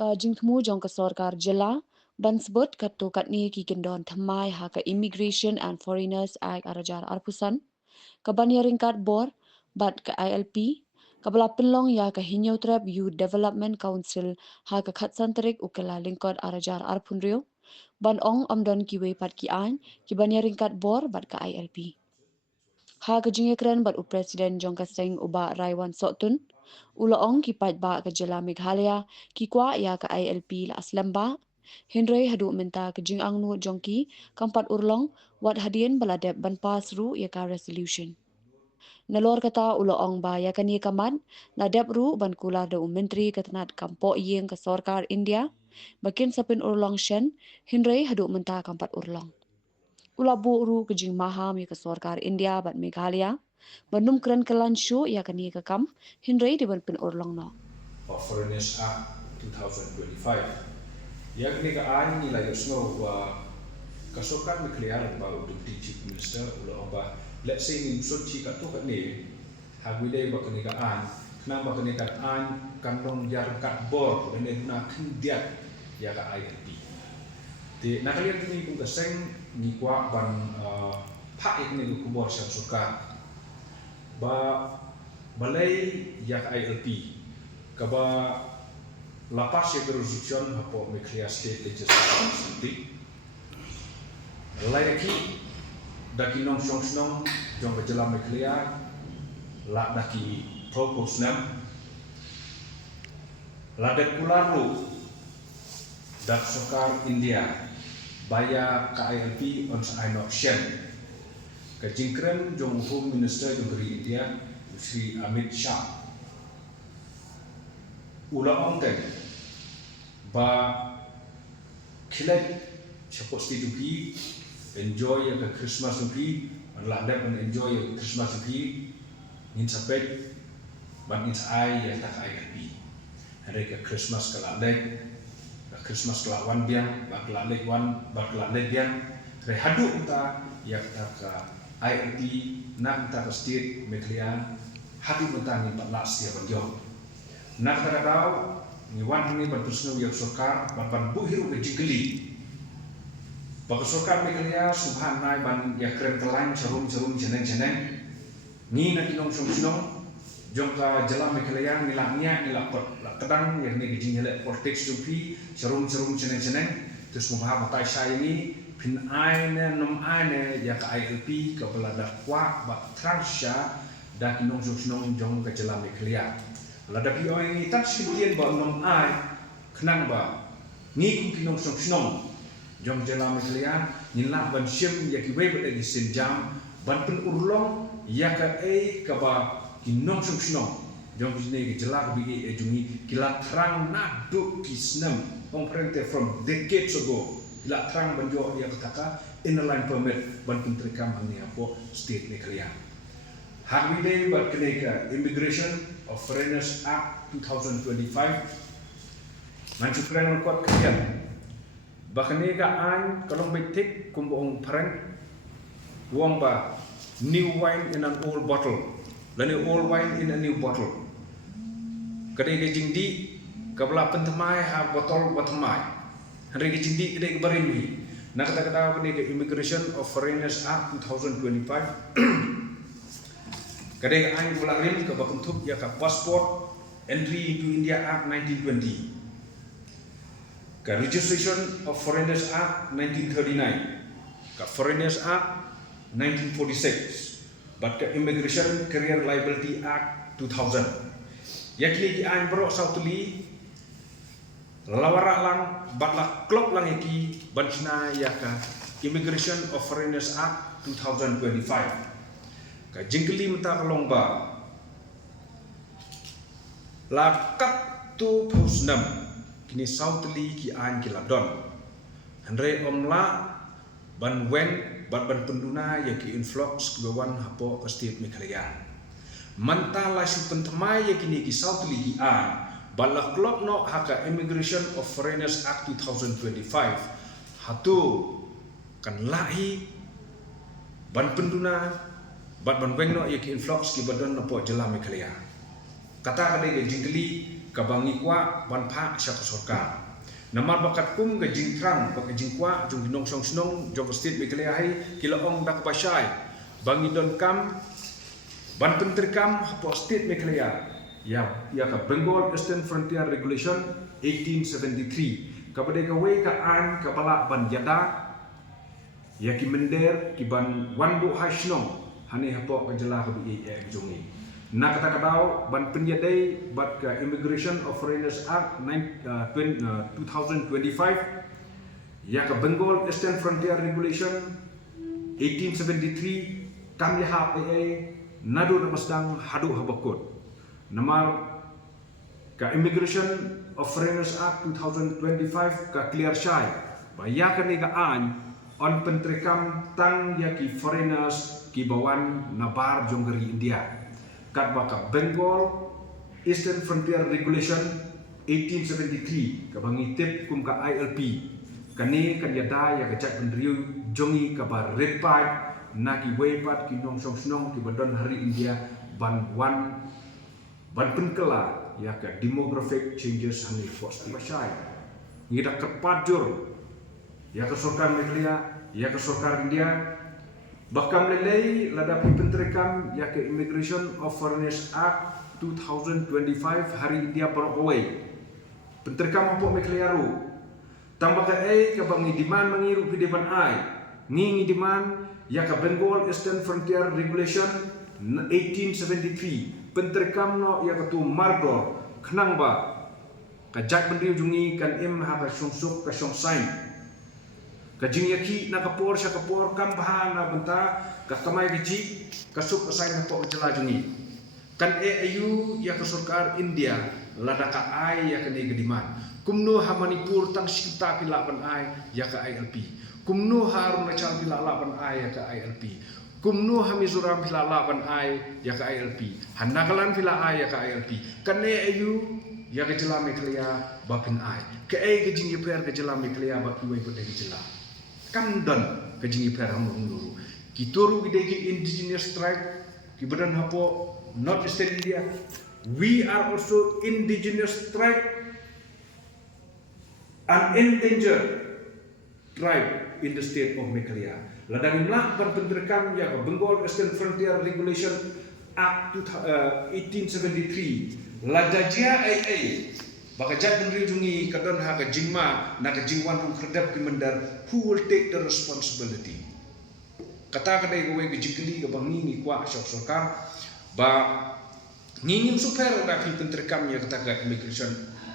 ka jingthmu jong ka sarkar jila ban sebut kat tu kat ni ki gendon thamai ha ka Immigration and Foreigners Act arajar arpusan ka ban ya ringkat bor bat ka ILP ka bala penlong ya ka hinyau trap Youth Development Council ha ka khatsan terik ukela lingkod arajar arpunrio ban ong amdon ki we pat ki an ki ban ya ringkat bor bat ka ILP ha ka jingekren bat u presiden jong ka seng uba Raiwan Sotun ulaong ki pat ba ka jela Meghalaya ki kwa ya ka ILP la aslam ba Henry hadu minta ke jing ang nu jongki kampat urlong wat hadien baladep ban pas ru ya ka resolution nalor kata ulaong ba ya kan ye kaman ladep ru ban kula da menteri katanat kampo yeng ke sarkar India bakin sapin urlong shen Henry hadu minta kampat urlong ula bu ru ke jing maham ya ke sarkar India bat Meghalaya bandum keren kelan shu ya kan ye kam Henry di ban pin urlong no of Foreigners Act 2025. Yang negaan nilai snow kasokan mikliar ba Deputy Chief Minister ulo ba let's say ni sot chi ka to ka ni hagwide ba kanikaan nang ba kanikaan kanong jar kat bor ne na kindiat ya ka ILP. Di nakalian ni kung kaseng ni kwa ban pa ik ni ku bor sa suka ba balay ya ka ILP kaba lapas ya resolution hapo Meghalaya State Legislative Assembly layaki daki nong song jong kejala Meghalaya la daki propose nam la dat pularu dak sokar India baya KILP on sa option kejingkren jong Home Minister jong dari India Sri Amit Shah ulang ongten ba kilai supposed to be enjoy the Christmas movie and like that and enjoy the Christmas movie in sapet ban in ai ya tak ai bi hari ke Christmas kala lek Christmas kala wan biang ba kala lek wan ba kala lek biang re hadu ta ya tak ILP nak ta state Meghalaya hadu mentani ba last year banjong nak tahu ni wan ni bertusnu yang sokar ban buhiru ke jigli bak sokar Meghalaya subhanai ban ya keren kelain cerum jeneng ni nak inong sung jong ka jala Meghalaya nilaknya nilak kedang yang ni gijing hele portex tupi cerum jeneng terus mubah matai saya ini pin aine nom aine ya ka ILP ke belada kwa ba transya dak inong sung jong ka jala Meghalaya lada pi oi tak sikien ba nom ai khnang ba ni ku kinong song jong jela Meghalaya nila ban sim ya ki we ba di sinjam ban pun urlong ya ka ka ba kinong song jong ni jela bi e jungi kila trang na do kisnam komprente from decades ago kila trang ban jo ya kata in line permit ban pun terekam ni apo state Meghalaya Hagwide bat keneka Immigration of Foreigners Act 2025 Manchukran kuat kalian Bakaneka an kalong betik kumbuong parent Wong ba new wine in an old bottle Lani old wine in a new bottle Kadege jingdi kabla pentemai ha botol batemai Hadege jingdi kadege barimi Nakata-kata kadege Immigration of Foreigners Act 2025 Kadang aing bularim ke bentuk ya ka passport entry into India Act 1920, ke Registration of Foreigners Act 1939, ke Foreigners Act 1946, but ke Immigration Career Liability Act 2000. Yakni ki aing bro sautuli lawara lang batla klop lang iki bansna ya ka Immigration of Foreigners Act 2025. Ka jingkeli menta kalong ba lakat tu pusnam kini sautli ki an kiladon andre omla ban wen ban penduna ya ki influx kebawan hapo ke state Meghalaya manta la si pentemai ya kini ki sautli ki an balak klop no haka Immigration of Foreigners Act 2025 hatu kan lahi ban penduna bat ban weng no yaki influx ki badon no po jela Meghalaya kata kade ge jingli kabangi kwa ban pha syak sarkar namar bakat kum ga jingtrang bak jingkwa jung ginong song snong jong state Meghalaya hai kilaong dak pasai bangi don kam ban penterkam hapo state Meghalaya ya ka Bengal Eastern Frontier Regulation 1873 kabade ka we ka an kabala ban yada ya ki mender ki ban wandu hashnong hani hapo ka jela ka bi jongi na kata kadau ban penyadai bat ka Immigration of Foreigners Act 2025 ya ka Bengal Eastern Frontier Regulation 1873 kam ya HPA nadu namasdang hadu habakut namar ka Immigration of Foreigners Act 2025 ka clear shy baya ka ni ka an on pentrekam tang ya ki foreigners ki bawan nabar jonggeri India kat baka Bengal Eastern Frontier Regulation 1873 kabangi tip kum ka ILP kani kan yada ya kacak pendriu jongi kabar red pipe na ki weipat ki nong song snong ki badon hari India ban penkela ya ka demographic changes hangi post pasai ngidak kepajur ya ke sarkar Meghalaya ya ke sarkar India bakam lelei ladapi penterekam ya ke Immigration of Foreigners Act 2025 hari India Parokawai penterekam apa Meghalaya ru tambah ke kabangi diman mengiru pidepan ai ngingi diman ya ke Bengal Eastern Frontier Regulation 1873 penterekam no ya ke tu mardor kenang ba kajak bendriu jungi kan im ha ka sungsuk ka songsain kajing yaki na kapor sya kapor kam bahan na benta ka kamai gaji kasuk kasai na po jelajungi kan ayu ya ke sarkar India lada ka ai ya ke negediman kumno ha Manipur tang sikta pilapan ai ya ke ILP kumno ha Arunachal pilapan ai ya ke ILP kumno ha Mizoram pilapan ai ya ke ILP Nagaland pila ai ya ke ILP kan ayu ya ke jela Meghalaya bapin ai ke gajing yeper ke jela Meghalaya bapi wai pada ke jela kam don ke jingi per hamung dulu kituru gidegi indigenous tribe ki badan hapo North Eastern India we are also indigenous tribe and endangered tribe in the state of Meghalaya ladang imla ban penterekam ya Bengal Eastern Frontier Regulation Act 1873 ladajia AA baka jat bendri jungi kadon ha ka jingma na ka jingwan ru kherdap ki mendar who will take the responsibility kata kadai go we jikli ga bangi ni kwa sarkar ba ngingim super da fi penterekam ya kata ka Immigration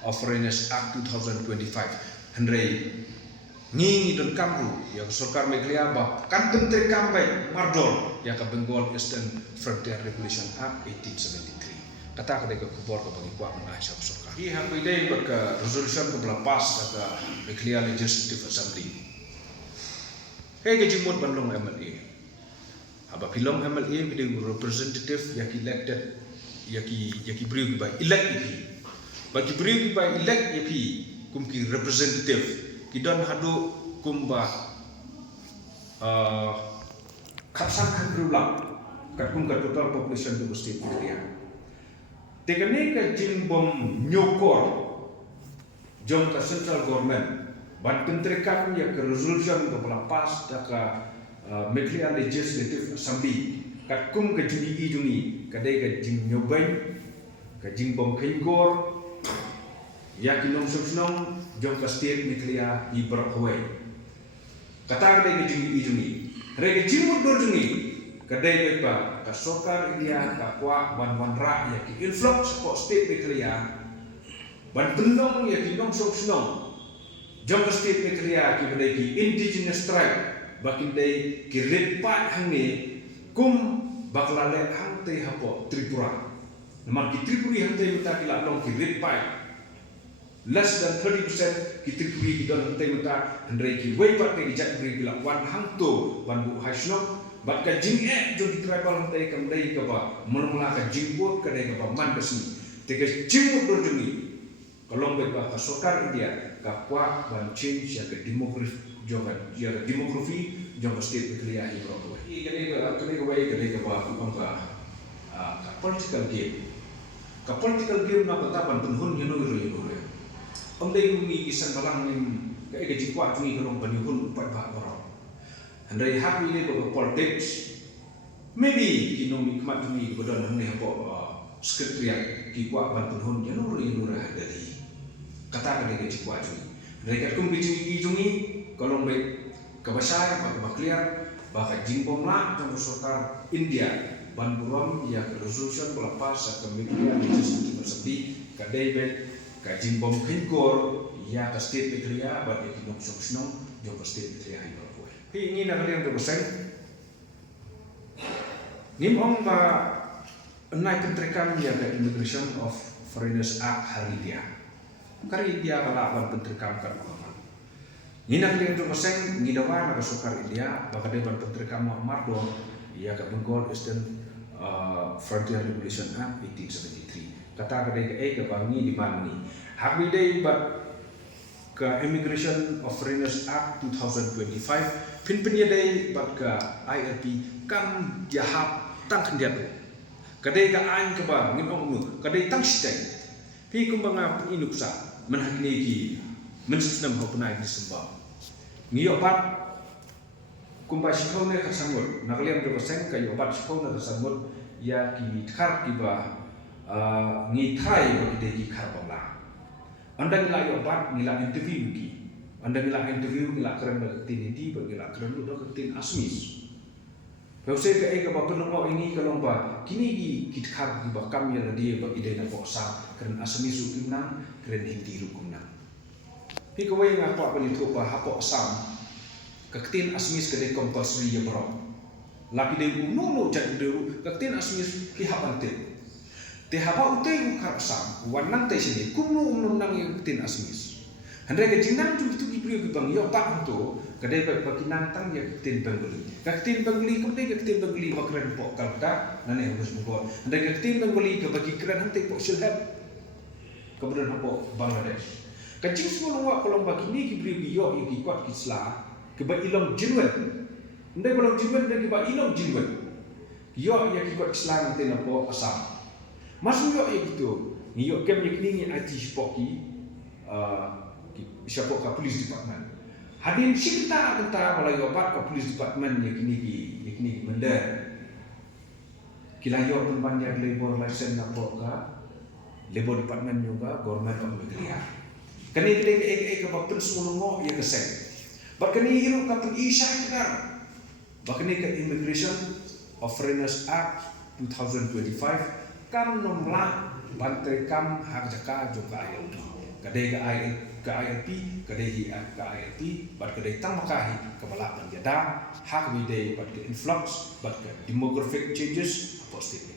of Foreigners Act 2025 hendrei ngingi don kamru ya sarkar Meghalaya ba kan penterekam baik mardor ya ka Bengal Eastern Frontier Regulation Act 1873 kata kadai ka kubor ka bangi kwa menah sarkar hi ha pidai baka resolution ko belapas ka Meghalaya Legislative Assembly ke jimut banlong MLA aba pilong MLA bidai representative yaki elected yaki beriu by elect bagi beriu by elect yaki kumki representative kidon hadu kumba kapsan kan berulang kat kum ka total population du state Meghalaya tekane ka jimbom nyokor jom ka central government ban penterekam ya ke resolution ke pelapas da ka Meghalaya Legislative Assembly kat kum ka jungi kadai ka jing nyobai ka jimbom kaigor ya kinong subsnong jom ka state Meghalaya i Parokawai kata kadai ka jungi re ka jimut dor jungi kadai ba ka sarkar India ka kwa ban ra ya ki influx ko state Meghalaya ban benong ya ki nong subsnong jom ka state Meghalaya ki kadai ki indigenous tribe bakin dai ki red part hangi kum baklale hang te hapo Tripura namar ki Tripuri hang te mata ki la long ki red part less than 30% ki Tripuri ki don hang te mata hendrai ki way part ki jat bri ki la wan hang to ban bu hasnok bat ka jing jo di tribal hang te kam dai ka ba mulmula ka jingbot ka dai ka ba man kasni te ka jimut dor jungi kalong ba ka sarkar India ka kwa ban change ya ka demography jogan ya demography jong state Meghalaya i Parokawai kene ka way kene ka ba ka political game ka political game na patapan penhun yano iro ya dei ngi isan balang nim ka ega jikwa tungi kalong panihun upat ba baro andai hak ni ko politics maybe kinong nikmat tungi bodon ne hapo sekretariat jikwa ban penhun yano iro dari kata ka ega jikwa tungi mereka kum bijingi jungi kalong baik kabasai ba clear ba ka jingbom la jong sarkar India ban buram ya resolution berlepas ke media legislatif bersepi ke David ke jingbom kinkor ya ke state petria ba ke kinok sok jong ke state petria hido ko ini nak yang terpesan ngimong ba naik pentrekan ya ke Immigration of Foreigners Act hari dia kari dia bala ban pentrekam kan Nina kalian tu pasang ngidawa nak sukar India, bahkan dia berpenterkam Muhammad do, ia ke Bengal Eastern Frontier Regulation Act 1873. Kata kedai ke bangi di mana ni? Hak bidai bat ke Immigration of Foreigners Act 2025, pin dai bat ke ILP kan jahap tang kendiat. Kedai ke ain ke bang ngin nu, kedai tang sitai. Pi kumbanga inuksa menhakini ki mensusnam hopnai di sembah. Ngiyo pat kumpai sikau ne kasamut nakaliam do pasang kayo pat sikau ne kasamut ya ki khar ki ba ngi thai ba ki de ki khar bangla anda ngila yo pat ngila interview ki anda ngila interview ngila keren ba tin di ba ngila keren do tin asmis pause ke e ka ba penongo ini kalong ba kini ki khar ki ba kam ya dia ba ki de na ko sa keren asmis u kinang keren hindi ru kunang Pi kawai ngapa beli tu apa hapok sam keketin asmis kedai compulsory ya bro. Lapi dia nulu jadi dulu keketin asmis ki hapante. Te hapa utai ukar sam wanang te sini kumu nang yang keketin asmis. Handai ke jinang tu kibrio ki bang yo pak tu kedai bagi nantang ya keketin bangli. Keketin bangli keketin bangli makran pok kalta nane harus buat. Handai keketin bangli ke bagi keren hantai pok silhab. Kemudian hapok Bangladesh. Kacing semua luak kalau bagi ni kibri biyo yang kikuat kislah keba ilong jinwen. Ndai kalau jinwen dan keba ilong jinwen. Yo yang kikuat kislah nanti napo asam. Masuk yo yang gitu. Yo kem yang ni IT sipoki siapa ke police department. Hadin sikta tentang malai obat ke police department yang kini mender. Kila yo pun banyak labor license napo ka labor department juga government of Negeri. Kani kedai ke bapun semua yang kesek. Bakani hirup kapun isya kedar. Bakani ke Immigration of Foreigners Act 2025 kan nomlah bantai kam hak jaka juga ILP. Kedai ke ILP, kedai ke ILP, bat kedai tang makahi kepala penjada hak bidai bat ke influx, bat ke demographic changes apa state